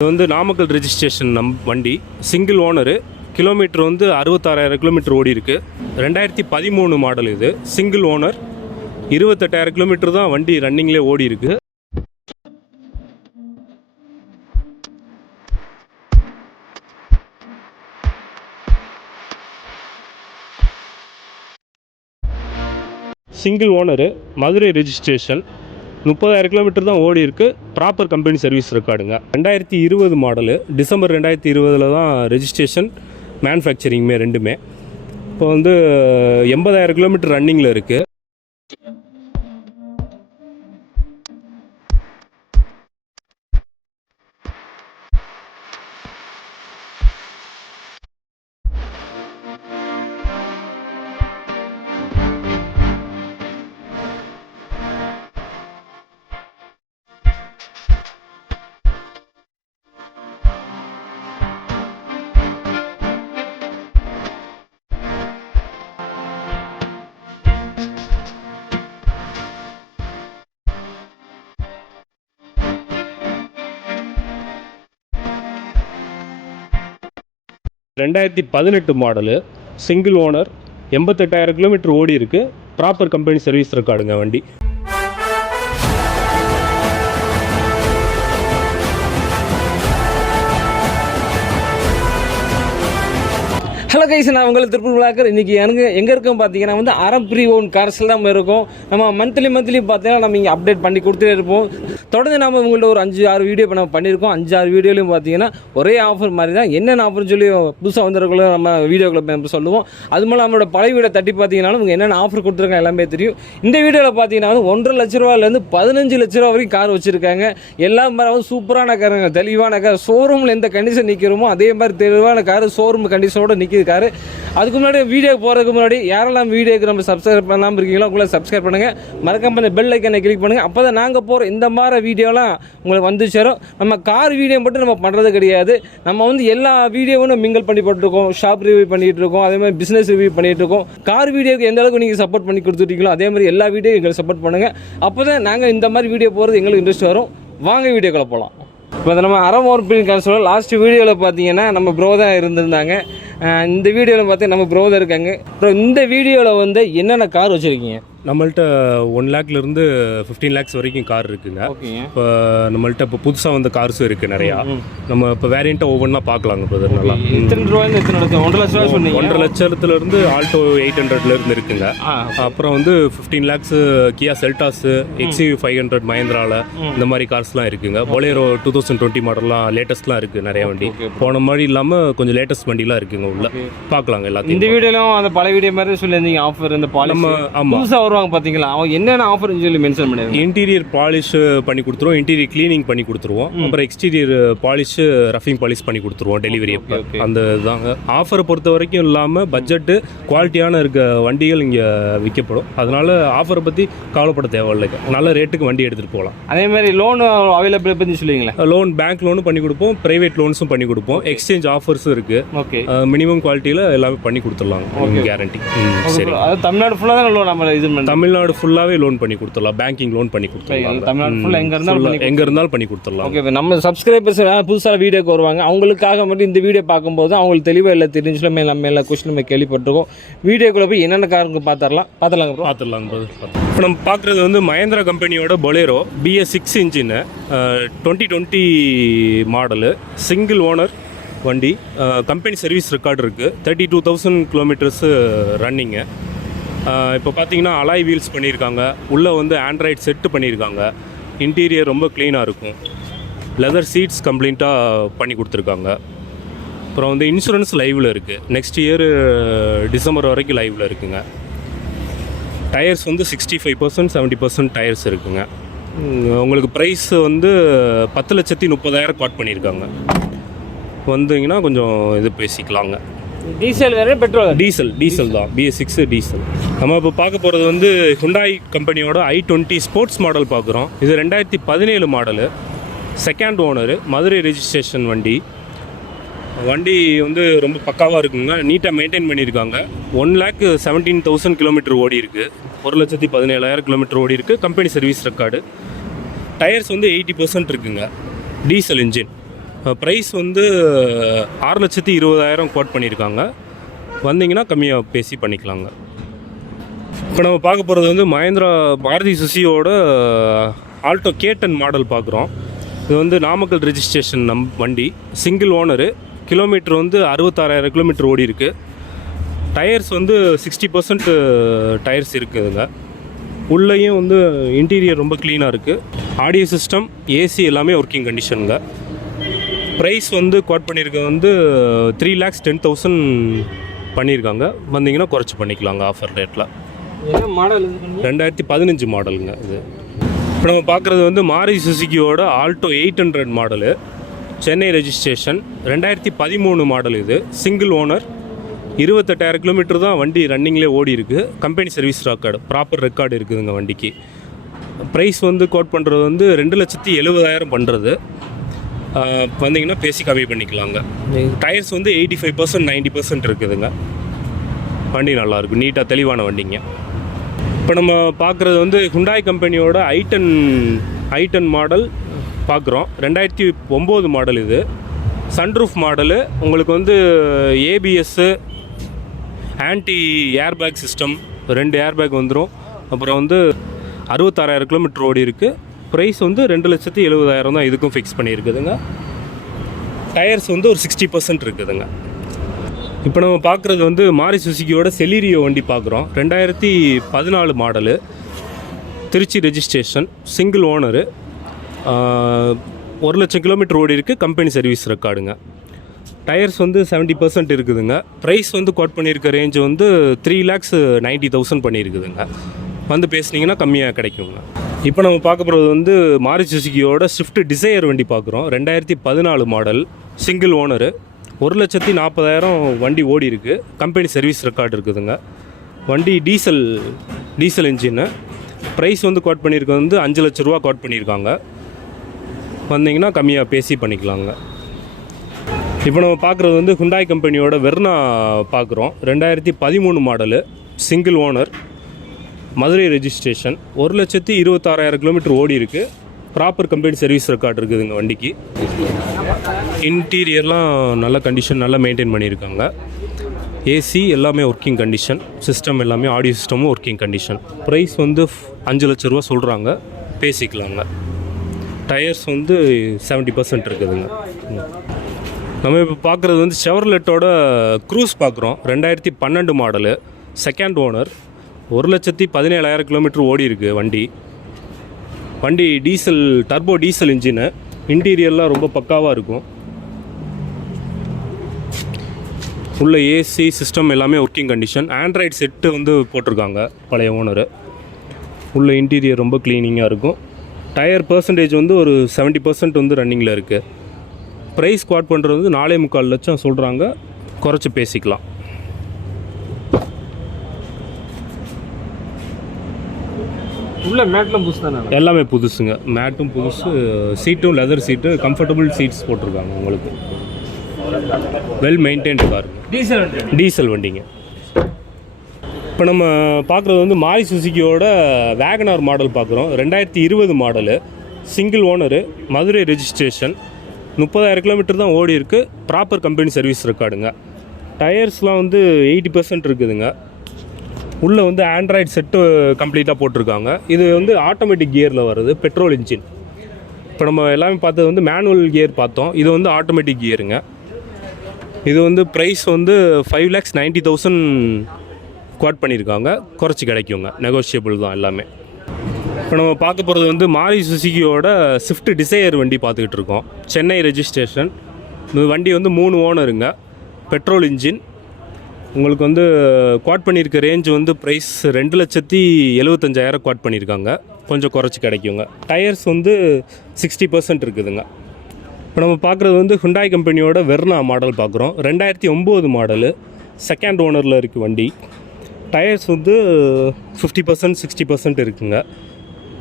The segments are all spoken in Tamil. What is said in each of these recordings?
இது வந்து நாமக்கல் ரெஜிஸ்ட்ரேஷன் வண்டி, சிங்கிள் ஓனரு, கிலோமீட்டர் வந்து 66,000 கிலோமீட்டர் ஓடி இருக்கு. 2013 மாடல். இது சிங்கிள் ஓனர், 28,000 கிலோமீட்டர் தான் வண்டி ரன்னிங்லேயே ஓடி இருக்கு. Single owner, Madurai registration, 30,000 kilometre தான் ஓடி இருக்கு. ப்ராப்பர் கம்பெனி சர்வீஸ் ரெக்கார்டுங்க. 2020 மாடலு, டிசம்பர் 2020 தான் ரெஜிஸ்ட்ரேஷன், மேனுஃபேக்சரிங்குமே ரெண்டுமே. இப்போ வந்து 80,000 கிலோமீட்டர் ரன்னிங்கில் இருக்குது. ரெண்டாயிரத்தி 18 மாடலு, சிங்கிள் ஓனர், 88,000 கிலோமீட்டர் ஓடி இருக்கு. ப்ராப்பர் கம்பெனி சர்வீஸ் ரெக்கார்டுங்க வண்டி. ஹலோ கைஸ், நான் உங்களுக்கு திருப்பூர் விளாக்கர். இன்றைக்கி எங்கே இருக்கோம் பார்த்தீங்கன்னா வந்து அறம் ப்ரீ ஓன் கார்ஸில் தான் இருக்கும். நம்ம மந்த்லி பார்த்தீங்கன்னா நம்ம இங்கே அப்டேட் பண்ணி கொடுத்துட்டே இருப்போம். தொடர்ந்து நம்ம உங்கள்கிட்ட ஒரு 5-6 வீடியோ இப்போ நம்ம பண்ணியிருக்கோம். 5-6 வீடியோலையும் பார்த்தீங்கன்னா ஒரே ஆஃபர் மாதிரி தான். என்னென்ன ஆஃபர்னு சொல்லி புதுசாக வந்துருக்குள்ள நம்ம வீடியோக்களை நம்ம சொல்லுவோம். அது மூலம் நம்மளோட பழைய வீடியோ தட்டி பார்த்தீங்கன்னாலும் உங்களுக்கு என்னென்ன ஆஃபர் கொடுத்துருக்காங்க எல்லாமே தெரியும். இந்த வீடியோவில் பார்த்தீங்கன்னா வந்து 1.5 லட்ச ரூபாலேருந்து 15 லட்ச ரூபா வரைக்கும் கார் வச்சுருக்காங்க. எல்லாம் மாதிரி வந்து சூப்பரான காருங்க, தெளிவான கார். ஷோரூமில் எந்த கண்டிஷன் நிற்கிறோமோ அதே மாதிரி தெளிவான கார் ஷோரூம் கண்டிஷனோடு நிற்கிது காரு. அதுக்கு முன்னாடி வீடியோ போகிறதுக்கு முன்னாடி யாரெல்லாம் வீடியோக்கு நம்ம சப்ஸ்கிரைப் பண்ணாமல் இருக்கீங்களோ உங்களை சப்ஸ்கிரைப் பண்ணுங்கள். மறக்காம பெல் ஐக்கனை கிளிக் பண்ணுங்கள். அப்போ தான் நாங்கள் போகிற இந்த மாதிரி வீடியோலாம் உங்களுக்கு வந்து சேரும். நம்ம கார் வீடியோ மட்டும் நம்ம பண்ணுறது கிடையாது. நம்ம வந்து எல்லா வீடியோவும் மிங்கிள் பண்ணி போட்டுருக்கோம். ஷாப் ரிவ்யூ பண்ணிகிட்டு இருக்கோம். அதே மாதிரி பிஸ்னஸ் ரிவ்யூ பண்ணிகிட்டு இருக்கோம். கார் வீடியோக்கு எந்த அளவுக்கு நீங்கள் சப்போர்ட் பண்ணி கொடுத்துட்டீங்களோ அதே மாதிரி எல்லா வீடியோ எங்களுக்கு சப்போர்ட் பண்ணுங்கள். அப்போ தான் நாங்கள் இந்த மாதிரி வீடியோ போகிறது எங்களுக்கு இன்ட்ரெஸ்ட் வரும். வாங்க வீடியோக்குள்ளே போகலாம். இப்போ நம்ம அறம் ஓன் கார் லாஸ்ட் வீடியோவில் பார்த்தீங்கன்னா நம்ம ப்ரோ தான் இருந்திருந்தாங்க. இந்த வீடியோவில் பார்த்தீங்கன்னா நம்ம ப்ரோ தான் இருக்காங்க. அப்புறம் இந்த வீடியோவில் வந்து என்னென்ன கார் வச்சுருக்கீங்க? நம்மள்ட்ட 1 லேக்லேருந்து 15 லேக்ஸ் வரைக்கும் கார் இருக்குங்க. இப்போ நம்மள்ட்ட இப்போ புதுசாக வந்த கார்ஸும் இருக்குது நிறையா. நம்ம இப்போ வேரியண்ட்டாக ஒவ்வொன்றா பார்க்கலாங்க. இப்போ நல்லா எத்தனை ரூபாயிருந்து எத்தனை லட்சம்? 1.5 லட்ச ரூபா சொன்னீங்க. 1.5 லட்சத்துலேருந்து ஆல்டோ 800லேருந்து இருக்குங்க. அப்புறம் வந்து 15 லேக்ஸு கியா செல்டாஸு, XUV 500 மஹேந்திராவில் இந்த மாதிரி கார்ஸ்லாம் இருக்குங்க. பொலேரோ 2020 மாடல்லாம் லேட்டஸ்ட்லாம் இருக்குது நிறைய வண்டி. போன மாதிரி இல்லாமல் கொஞ்சம் லேட்டஸ்ட் வண்டிலாம் இருக்குங்க. உள்ள பார்க்கலாங்க எல்லாத்தையும். இந்த வீடியோலையும் அந்த பழைய வீடியோ மாதிரி சொல்லியிருந்தீங்க ஆஃபர். இந்த பாலிஷ் புதுசாக வருவாங்க பார்த்தீங்களா, அவங்க என்னென்ன ஆஃபர்னு சொல்லி மென்ஷன் பண்ணிடுங்க. இன்டீரியர் பாலிஷ் பண்ணி கொடுத்துருவோம், இன்டீரியர் கிளீனிங் பண்ணி கொடுத்துருவோம். அப்புறம் எக்ஸ்டீரியர் பாலிஷ், ரஃபிங் பாலிஷ் பண்ணி கொடுத்துருவோம் டெலிவரி அப்போ. அந்த இதாங்க ஆஃபரை பொறுத்த வரைக்கும். இல்லாமல் பட்ஜெட்டு குவாலிட்டியான இருக்க வண்டிகள் இங்கே விற்கப்படும். அதனால ஆஃபரை பற்றி கவலைப்பட தேவையில்லை. நல்ல ரேட்டுக்கு வண்டி எடுத்துகிட்டு போகலாம். அதே மாதிரி லோன் அவைலபிள் பற்றி சொல்லுவீங்களா? லோன் பேங்க் லோனும் பண்ணி கொடுப்போம், பிரைவேட் லோன்ஸும் பண்ணி கொடுப்போம். எக்ஸ்சேஞ்ச் ஆஃபர்ஸும் இருக்குது. ஓகே, மினிமம் குவாலிட்டியில் எல்லாமே பண்ணி கொடுத்துடலாங்க, கேரண்டி. சரி, அது தமிழ்நாடு ஃபுல்லாக தான் லோன் நம்ம இது தமிழ்நாடு ஃபுல்லாகவே லோன் பண்ணி கொடுத்துடலாம். பேங்கிங் லோன் பண்ணி கொடுத்துடலாம். தமிழ்நாடு ஃபுல்லாக எங்கே இருந்தாலும் பண்ணி கொடுத்துடலாம். ஓகே, நம்ம சப்ஸ்கிரைபர்ஸ் புதுசாக வீடியோக்கு வருவாங்க. அவங்களுக்காக மட்டும் இந்த வீடியோ பார்க்கும்போது அவங்களுக்கு தெளிவாக இல்லை தெரிஞ்சு நம்ம எல்லா கொஸ்டின் நம்ம கேள்விப்பட்டிருக்கோம். வீடியோக்குள்ளே போய் என்னென்ன காருக்கு பார்த்துடலாம். இப்போ நம்ம பார்க்குறது வந்து மஹேந்திரா கம்பெனியோட Bolero BS6 engine, 2020 model, single owner வண்டி. கம்பெனி சர்வீஸ் ரெக்கார்டு இருக்குது. 32,000 கிலோமீட்டர்ஸு ரன்னிங்கு. இப்போ பார்த்தீங்கன்னா அலாய் வீல்ஸ் பண்ணியிருக்காங்க. உள்ளே வந்து ஆண்ட்ராய்ட் செட்டு பண்ணியிருக்காங்க. இன்டீரியர் ரொம்ப க்ளீனாக இருக்கும். லெதர் சீட்ஸ் கம்ப்ளீட்டாக பண்ணி கொடுத்துருக்காங்க. அப்புறம் வந்து இன்சூரன்ஸ் லைவில் இருக்குது. நெக்ஸ்ட் இயர் டிசம்பர் வரைக்கும் லைவில் இருக்குங்க. டயர்ஸ் வந்து 65%, 70% டயர்ஸ் இருக்குங்க. உங்களுக்கு ப்ரைஸ் வந்து 10,30,000 காட் பண்ணியிருக்காங்க. வந்தீங்கன்னா கொஞ்சம் இது பேசிக்கலாங்க. டீசல் வேறு பெட்ரோல்? டீசல் தான், BS6 டீசல். நம்ம இப்போ பார்க்க போகிறது வந்து ஹுண்டாய் கம்பெனியோட i20 ஸ்போர்ட்ஸ் மாடல் பார்க்குறோம். இது 2017 model, second owner, Madurai registration வண்டி. வண்டி வந்து ரொம்ப பக்காவாக இருக்குங்க, நீட்டாக மெயின்டைன் பண்ணியிருக்காங்க. 1,17,000 கிலோமீட்டர் ஓடி இருக்குது. 1,17,000 கிலோமீட்டர் ஓடி இருக்குது. Company service record. டயர்ஸ் வந்து 80% இருக்குங்க. Diesel engine. ப்ரைஸ் வந்து 6,20,000 கோட் பண்ணியிருக்காங்க. வந்தீங்கன்னா கம்மியாக பேசி பண்ணிக்கலாங்க. இப்போ நம்ம பார்க்க போகிறது வந்து மஹேந்திரா மாருதி சுசுகியோட ஆல்டோ K10 மாடல் பார்க்குறோம். இது வந்து நாமக்கல் ரெஜிஸ்ட்ரேஷன் வண்டி, சிங்கிள் ஓனரு, கிலோமீட்டர் வந்து 66,000 கிலோமீட்டர் ஓடி இருக்குது. டயர்ஸ் வந்து 60% டயர்ஸ் இருக்குதுங்க. உள்ளேயும் வந்து இன்டீரியர் ரொம்ப க்ளீனாக இருக்குது. ஆடியோ சிஸ்டம், ஏசி எல்லாமே ஒர்க்கிங் கண்டிஷனுங்க. ப்ரைஸ் வந்து கோட் பண்ணியிருக்க வந்து 3,10,000 பண்ணியிருக்காங்க. வந்தீங்கன்னா குறைச்சி பண்ணிக்கலாங்க ஆஃபர் ரேட்டில். மாடல் 2015 மாடலுங்க இது. இப்போ நம்ம பார்க்குறது வந்து மாருதி சுசுகியோட Alto 800 model, Chennai registration, 2013 model. இது சிங்கிள் ஓனர், 28,000 கிலோமீட்டர் தான் வண்டி ரன்னிங்லேயே ஓடி இருக்குது. Company service record, proper record இருக்குதுங்க வண்டிக்கு. ப்ரைஸ் வந்து கோட் பண்ணுறது வந்து 2,70,000 பண்ணுறது. வந்தீங்கன்னா பேசி கம்மி பண்ணிக்கலாங்க. டயர்ஸ் வந்து 85% 90% இருக்குதுங்க. வண்டி நல்லாயிருக்கும், நீட்டாக தெளிவான வண்டிங்க. இப்போ நம்ம பார்க்குறது வந்து ஹுண்டாய் கம்பெனியோட i10 மாடல் பார்க்குறோம். 2009 மாடல். இது சன்ரூஃப் மாடலு. உங்களுக்கு வந்து ABS, anti airbag system, 2 airbag வந்துடும். அப்புறம் வந்து 66,000 கிலோமீட்டர் ஓடி இருக்குது. ப்ரைஸ் வந்து 2,70,000 தான் இதுக்கும் ஃபிக்ஸ் பண்ணியிருக்குதுங்க. டயர்ஸ் வந்து ஒரு 60% இருக்குதுங்க. இப்போ நம்ம பார்க்குறது வந்து மாருதி சுசுகியோட செலீரியோ வண்டி பார்க்குறோம். 2014 model, Trichy registration, single owner, 1,00,000 kilometre ஓடி இருக்குது. Company service ரெக்கார்டுங்க. டயர்ஸ் வந்து 70% இருக்குதுங்க. ப்ரைஸ் வந்து கோட் பண்ணியிருக்க ரேஞ்சு வந்து 3,90,000 பண்ணியிருக்குதுங்க. வந்து பேசுனீங்கன்னா கம்மியாக கிடைக்குங்க. இப்போ நம்ம பார்க்க போகிறது வந்து மாருதி சுசுகியோட ஸ்விஃப்ட் டிசையர் வண்டி பார்க்குறோம். 2014 மாடல், சிங்கிள் ஓனரு, 1,40,000 வண்டி ஓடி இருக்குது. கம்பெனி சர்வீஸ் ரெக்கார்டு இருக்குதுங்க. வண்டி டீசல் இன்ஜின்னு. ப்ரைஸ் வந்து கோட் பண்ணியிருக்க வந்து 5,00,000 ரூபா கோட் பண்ணியிருக்காங்க. வந்தீங்கன்னா கம்மியாக பேசி பண்ணிக்கலாங்க. இப்போ நம்ம பார்க்குறது வந்து ஹுண்டாய் கம்பெனியோட வெர்னா பார்க்குறோம். 2013 model, single owner, Madurai registration, 1,26,000 kilometre ஓடி இருக்குது. ப்ராப்பர் கம்பெனி சர்வீஸ் ரெக்கார்டு இருக்குதுங்க வண்டிக்கு. இன்டீரியர்லாம் நல்ல கண்டிஷன், நல்லா மெயின்டைன் பண்ணியிருக்காங்க. ஏசி எல்லாமே ஒர்க்கிங் கண்டிஷன், சிஸ்டம் எல்லாமே ஆடியோ சிஸ்டமும் ஒர்க்கிங் கண்டிஷன். ப்ரைஸ் வந்து 5,00,000 ரூபா சொல்கிறாங்க, பேசிக்கலாங்க. டயர்ஸ் வந்து 70% இருக்குதுங்க. நம்ம இப்போ பார்க்குறது வந்து செவர்லெட்டோட க்ரூஸ் பார்க்குறோம். 2012 மாடலு, செகண்ட் ஓனர், 1,17,000 கிலோமீட்டர் ஓடி இருக்குது வண்டி டீசல், டர்போ டீசல் இன்ஜினு. இன்டீரியர்லாம் ரொம்ப பக்காவாக இருக்கும். உள்ள ஏசி சிஸ்டம் எல்லாமே ஒர்க்கிங் கண்டிஷன். ஆண்ட்ராய்டு செட்டு வந்து போட்டிருக்காங்க பழைய ஓனரு. உள்ள இன்டீரியர் ரொம்ப க்ளீனிங்காக இருக்கும். டயர் பர்சன்டேஜ் வந்து ஒரு 70% வந்து ரன்னிங்கில் இருக்குது. ப்ரைஸ் குவாட் பண்ணுறது வந்து 4,45,000 சொல்கிறாங்க, குறைச்சி பேசிக்கலாம். உள்ள மேட்லாம் புதுசு தானே? எல்லாமே புதுசுங்க. மேட்டும் புதுசு, சீட்டும் லெதர் சீட்டு, கம்ஃபர்டபுள் சீட்ஸ் போட்டிருக்காங்க உங்களுக்கு. வெல் மெயின்டைன்டு கார், டீசல் வண்டிங்க. இப்போ நம்ம பார்க்குறது வந்து மாருதி சுசுகியோட வேகனார் மாடல் பார்க்குறோம். 2020 model, single owner, Madurai registration, 30,000 kilometre தான் ஓடி இருக்குது. ப்ராப்பர் கம்பெனி சர்வீஸ் ரெக்கார்டுங்க. டயர்ஸ்லாம் வந்து 80% இருக்குதுங்க. உள்ளே வந்து ஆண்ட்ராய்டு செட்டு கம்ப்ளீட்டாக போட்டிருக்காங்க. இது வந்து ஆட்டோமேட்டிக் கியரில் வருது, பெட்ரோல் இன்ஜின். இப்போ நம்ம எல்லாமே பார்த்தது வந்து மேனுவல் கியர் பார்த்தோம். இது வந்து ஆட்டோமேட்டிக் கியருங்க. இது வந்து ப்ரைஸ் வந்து 5,90,000 குவாட் பண்ணியிருக்காங்க, குறைச்சி கிடைக்குங்க, நெகோஷியபிள் தான் எல்லாமே. இப்போ நம்ம பார்க்க போகிறது வந்து மாருதி சுசுகியோட ஸ்விஃப்ட் டிசையர் வண்டி பார்த்துக்கிட்டு இருக்கோம். சென்னை ரெஜிஸ்ட்ரேஷன். இந்த வண்டி வந்து 3 ஓனருங்க, பெட்ரோல் இன்ஜின். உங்களுக்கு வந்து குவாட் பண்ணியிருக்க ரேஞ்ச் வந்து ப்ரைஸ் 2,75,000 குவாட் பண்ணியிருக்காங்க, கொஞ்சம் குறைச்சி கிடைக்குங்க. டயர்ஸ் வந்து 60% இருக்குதுங்க. இப்போ நம்ம பார்க்குறது வந்து ஹுண்டாய் கம்பெனியோட வெர்னா மாடல் பார்க்குறோம். 2009 மாடலு, செகண்ட் ஓனரில் இருக்குது வண்டி. டயர்ஸ் வந்து 50% 60% இருக்குங்க.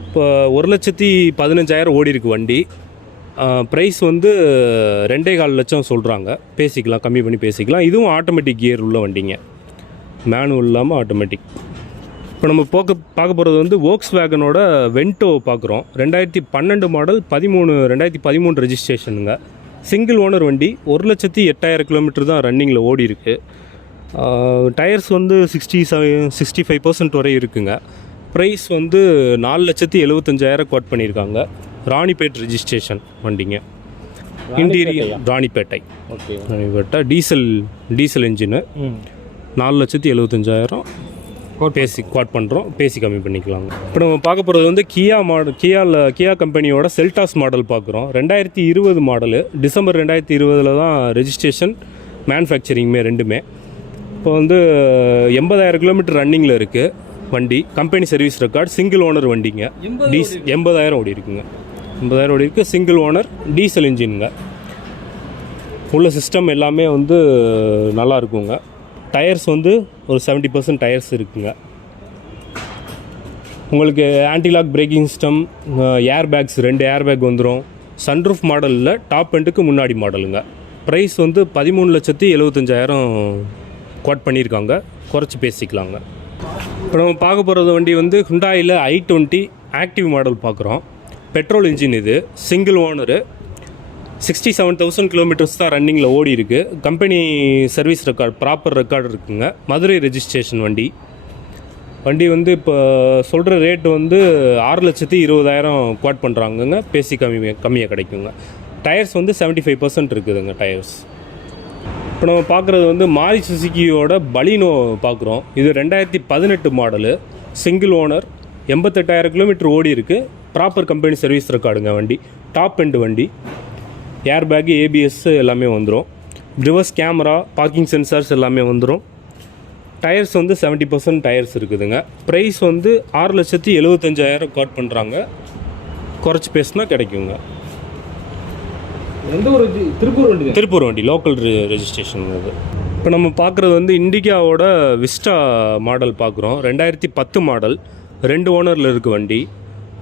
இப்போ 1,15,000 ஓடி இருக்குது வண்டி. ப்ரைஸ் வந்து 2,25,000 சொல்கிறாங்க, பேசிக்கலாம், கம்மி பண்ணி பேசிக்கலாம். இதுவும் ஆட்டோமேட்டிக் கியர் உள்ள வண்டிங்க, மேனுவல் இல்லாமல் ஆட்டோமேட்டிக். இப்போ நம்ம பார்க்க போகிறது வந்து வோக்ஸ் வேகனோட வென்டோ பார்க்குறோம். 2012 மாடல், 2013 ரெஜிஸ்ட்ரேஷனுங்க, சிங்கிள் ஓனர் வண்டி 1,08,000 கிலோமீட்டர் தான் ரன்னிங்கில் ஓடி இருக்கு. டயர்ஸ் வந்து 65% வரை இருக்குங்க. ப்ரைஸ் வந்து 4,75,000 கோட் பண்ணியிருக்காங்க. ராணிப்பேட் ரெஜிஸ்ட்ரேஷன் வண்டிங்க. Interior Ranipet. Okay. Ranipet diesel engine. 4,75,000 பேசி குவாட் பண்ணுறோம். பேசி கம்மி பண்ணிக்கலாங்க. இப்போ நம்ம பார்க்க போகிறது வந்து கியா கம்பெனியோட செல்டாஸ் மாடல் பார்க்குறோம். 2020 மாடலு. டிசம்பர் 2020 தான் ரெஜிஸ்ட்ரேஷன், மேனுஃபேக்சரிங்குமே ரெண்டுமே. இப்போ வந்து 80,000 கிலோமீட்டர் ரன்னிங்கில் இருக்குது வண்டி. Company service record, single owner வண்டிங்க. 80,000 ஓடி இருக்குங்க. 80,000 ஓடி இருக்குது. சிங்கிள் ஓனர், டீசல் இன்ஜினுங்க. உள்ள சிஸ்டம் எல்லாமே வந்து நல்லா இருக்குங்க. டயர்ஸ் வந்து ஒரு 70% டயர்ஸ் இருக்குங்க. உங்களுக்கு antilock braking system, air bags 2 air bag வந்துடும். சன்ரூஃப் மாடலில் டாப் எண்டுக்கு முன்னாடி மாடலுங்க. ப்ரைஸ் வந்து 13,75,000 கோட் பண்ணியிருக்காங்க. குறைச்சி பேசிக்கலாங்க. இப்போ நம்ம பார்க்க போகிறது வண்டி வந்து ஹுண்டாயில் i20 ஆக்டிவ் மாடல் பார்க்குறோம். பெட்ரோல் இன்ஜின் இது. Single owner. 67,000 கிலோமீட்டர்ஸ் தான் ரன்னிங்கில் ஓடி இருக்குது. Company service record, proper record இருக்குங்க. மதுரை ரெஜிஸ்ட்ரேஷன் வண்டி வந்து இப்போ சொல்கிற ரேட்டு வந்து 6,20,000 குவாட் பண்ணுறாங்கங்க. பேசி கம்மியாக கிடைக்குங்க. டயர்ஸ் வந்து 75% இருக்குதுங்க டயர்ஸ். இப்போ நம்ம பார்க்குறது வந்து மாருதி சுசுக்கியோட பலினோ பார்க்குறோம். இது 2018 மாடலு. Single owner. 88,000 கிலோமீட்டர் ஓடி இருக்குது. ப்ராப்பர் கம்பெனி சர்வீஸ் ரெக்கார்டுங்க வண்டி. டாப் எண்டு வண்டி. ஏர் பேக்கு, ஏபிஎஸ் எல்லாமே வந்துடும். ரிவர்ஸ் கேமரா, பார்க்கிங் சென்சார்ஸ் எல்லாமே வந்துடும். டயர்ஸ் வந்து 70% டயர்ஸ் இருக்குதுங்க. ப்ரைஸ் வந்து 6,75,000 கோட் பண்ணுறாங்க. குறைச்சி பேசினா கிடைக்குங்க. எந்த ஒரு திருப்பூர் வண்டி லோக்கல் ரெஜிஸ்ட்ரேஷன் இது. இப்போ நம்ம பார்க்குறது வந்து இண்டிகாவோட விஸ்டா மாடல் பார்க்குறோம். 2010 மாடல். 2 ஓனரில் இருக்குது வண்டி.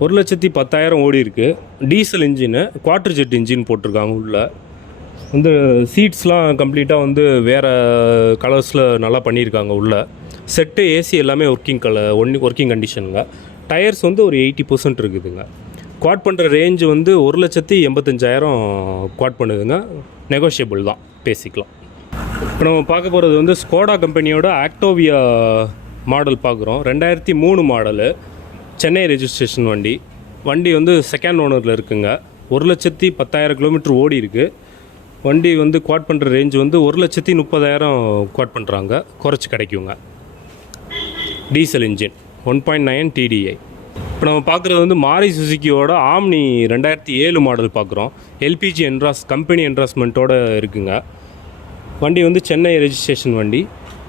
1,10,000 ஓடி இருக்குது. Diesel engine, Quadrajet engine போட்டிருக்காங்க. உள்ள வந்து சீட்ஸ்லாம் கம்ப்ளீட்டாக வந்து வேறு கலர்ஸில் நல்லா பண்ணியிருக்காங்க. உள்ள செட்டு, ஏசி எல்லாமே ஒர்க்கிங் கண்டிஷனுங்க. டயர்ஸ் வந்து ஒரு 80% இருக்குதுங்க. குவாட் பண்ணுற ரேஞ்ச் வந்து 1,85,000 குவாட் பண்ணுதுங்க. நெகோஷியபிள் தான், பேசிக்கலாம். இப்போ நம்ம பார்க்க போகிறது வந்து ஸ்கோடா கம்பெனியோட ஆக்டோவியா மாடல் பார்க்குறோம். 2003 மாடலு. சென்னை ரெஜிஸ்ட்ரேஷன் வண்டி வந்து செகண்ட் ஓனரில் இருக்குங்க. 1,10,000 கிலோமீட்டர் ஓடி இருக்குது. வண்டி வந்து குவாட் பண்ணுற ரேஞ்ச் வந்து 1,30,000 குவாட் பண்ணுறாங்க. குறைச்சி கிடைக்குங்க. Diesel engine 1.9 TDI. இப்போ நம்ம பார்க்குறது வந்து மாருதி சுசுக்கியோட ஆம்னி 2007 மாடல் பார்க்குறோம். எல்பிஜி கம்பெனி என்ட்ராஸ்மெண்ட்டோடு இருக்குங்க. வண்டி வந்து சென்னை ரெஜிஸ்ட்ரேஷன்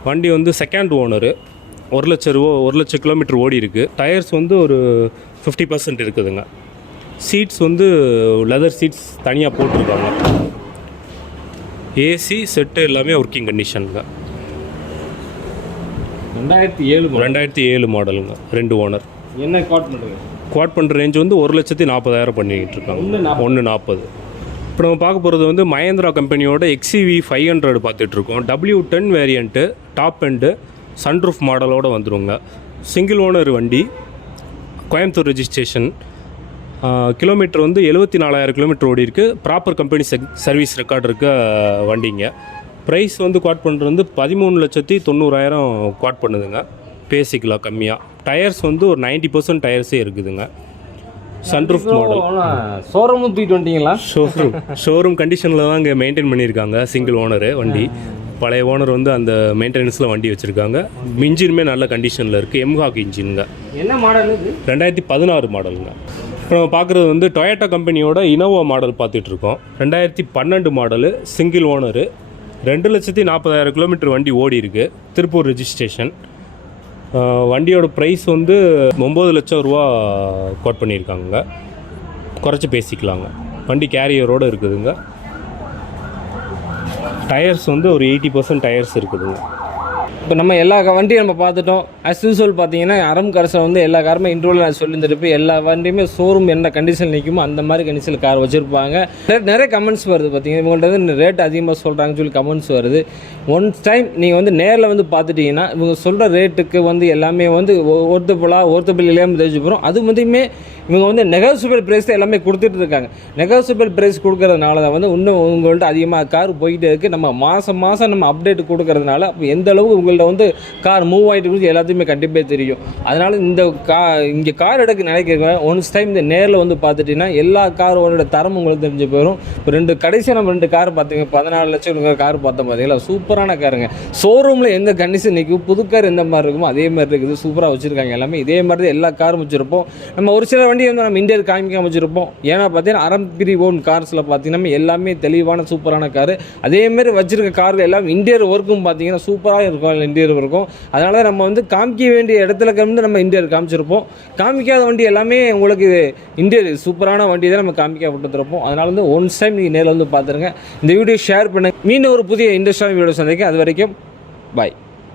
வண்டி வந்து செகண்ட் ஓனரு. 1,00,000 கிலோமீட்டர் ஓடி இருக்குது. டயர்ஸ் வந்து ஒரு 50% இருக்குதுங்க. சீட்ஸ் வந்து லெதர் சீட்ஸ் தனியாக போட்டிருக்காங்க. ஏசி செட்டு எல்லாமே ஒர்க்கிங் கண்டிஷனுங்க. 2007 மாடலுங்க. 2 ஓனர். என்ன குவாட் பண்ணுறீங்க? குவாட் பண்ணுற ரேஞ்ச் வந்து 1,40,000 பண்ணிக்கிட்டு இருக்காங்க. 1,40,000. இப்போ நம்ம பார்க்க போகிறது வந்து மஹேந்திரா கம்பெனியோட XCV 500 பார்த்துட்ருக்கோம். W10 variant, top end, sunroof மாடலோடு வந்துடுங்க. சிங்கிள் ஓனர் வண்டி. கோயம்புத்தூர் ரெஜிஸ்ட்ரேஷன். கிலோமீட்டர் வந்து 74,000 கிலோமீட்டர் ஓடி இருக்குது. ப்ராப்பர் கம்பெனி சர்வீஸ் ரெக்கார்டு இருக்க வண்டிங்க. ப்ரைஸ் வந்து குவாட் பண்ணுறது வந்து 13,90,000 குவாட் பண்ணுதுங்க. பேசிக்கலாம் கம்மியாக. டயர்ஸ் வந்து ஒரு 90% டயர்ஸே இருக்குதுங்க. Sunroof model. ஷோரூமும் தூக்கிட்டு வந்துட்டீங்களா? ஷோரூம் கண்டிஷனில் தான் இங்கே மெயின்டைன் பண்ணியிருக்காங்க. சிங்கிள் ஓனரு வண்டி. பழைய ஓனர் வந்து அந்த மெயின்டெனன்ஸில் வண்டி வச்சுருக்காங்க. இன்ஜினுமே நல்ல கண்டிஷனில் இருக்குது. எம்ஹாக் இன்ஜினுங்க. என்ன மாடல் இது? 2016 மாடலுங்க. இப்போ நம்ம பார்க்குறது வந்து டொயோட்டா கம்பெனியோட இனோவா மாடல் பார்த்துட்ருக்கோம். 2012 மாடலு. Single owner. 2,40,000 கிலோமீட்டர் வண்டி ஓடி இருக்குது. திருப்பூர் ரெஜிஸ்ட்ரேஷன். வண்டியோட ப்ரைஸ் வந்து 9 லட்சம் ரூபா கோட் பண்ணியிருக்காங்க. குறைச்சி பேசிக்கலாங்க. வண்டி கேரியரோடு இருக்குதுங்க. டயர்ஸ் வந்து ஒரு 80% டயர்ஸ் இருக்குதுங்க. இப்போ நம்ம எல்லா வண்டியும் நம்ம பார்த்துட்டோம். அஸ் யூஸ்வல் பார்த்தீங்கன்னா அறம் கரஸில் வந்து எல்லா காருமே இன்ட்ரோவில் நான் சொல்லியிருந்துருப்பேன். எல்லா வண்டியுமே ஷோரூம் என்ன கண்டிஷன் நிற்குமோ அந்த மாதிரி கண்டிஷனில் கார் வச்சுருப்பாங்க. நிறைய கமெண்ட்ஸ் வருது பார்த்தீங்கன்னா, இவங்கள்ட்ட வந்து ரேட் அதிகமாக சொல்கிறாங்கன்னு சொல்லி கமெண்ட்ஸ் வருது. ஒன்ஸ் டைம் நீங்கள் வந்து நேரில் வந்து பார்த்துட்டிங்கன்னா இவங்க சொல்கிற ரேட்டுக்கு வந்து எல்லாமே வந்து ஒர்த்தபிள் இல்லையாமல் தெரிஞ்சு போகிறோம். அது வந்துமே இவங்க வந்து நெகோசியபிள் ப்ரைஸ் எல்லாமே கொடுத்துட்டு இருக்காங்க. நெகோசியபிள் ப்ரைஸ் கொடுக்கறதுனால தான் வந்து இன்னும் உங்கள்கிட்ட அதிகமாக கார் போயிட்டே இருக்குது. நம்ம மாதம் நம்ம அப்டேட் கொடுக்கறதுனால அப்போ எந்த அளவுக்கு உங்கள்கிட்ட வந்து கார் மூவ் ஆகிட்டு இருக்குது எல்லாத்தையுமே கண்டிப்பாக தெரியும். அதனால் இந்த இங்கே கார் எடுக்க நினைக்கிறவங்க ஒன்ஸ் டைம் இந்த நேரில் வந்து பார்த்துட்டிங்கன்னா எல்லா காரோட தரம் உங்களுக்கு தெரிஞ்சு போயிடும். இப்போ கடைசியாக நம்ம 2 கார் பார்த்தீங்க, 14 லட்சம் கார் பார்த்தோம் பார்த்தீங்களா, சூப்பரான காருங்க. ஷோரூமில் எந்த கண்டிஷன் நிற்கும், புது கார் எந்த மாதிரி இருக்குமோ அதே மாதிரி இருக்குது. சூப்பராக வச்சுருக்காங்க எல்லாமே. இதே மாதிரி தான் எல்லா காரும் வச்சுருப்போம். நம்ம ஒரு சில வண்டி வந்து நம்ம இந்தியர் காமிக்காம வச்சுருப்போம். ஏன்னா பார்த்தீங்கன்னா அரம்பிரி ஓன் கார்ஸில் பார்த்தீங்கன்னா எல்லாமே தெளிவான சூப்பரான காரு. அதேமாரி வச்சுருக்க கார்கள் எல்லாம் இந்தியர் ஒர்க்கும் பார்த்தீங்கன்னா சூப்பராக இருக்கும், இந்தியர் இருக்கும். அதனால் நம்ம வந்து காமிக்க வேண்டிய இடத்துல வந்து நம்ம இந்தியர் காமிச்சிருப்போம். காமிக்காத வண்டி எல்லாமே உங்களுக்கு இந்தியர் சூப்பரான வண்டி தான் நம்ம காமிக்க விட்டுருப்போம். அதனால் வந்து ஒன்ஸ் டைம் நீங்கள் நேரில் வந்து பார்த்துருங்க. இந்த வீடியோ ஷேர் பண்ணுங்கள். மீண்டும் ஒரு புதிய இன்ட்ரெஸ்டான வீடியோ சந்திக்க. அது வரைக்கும் பாய்.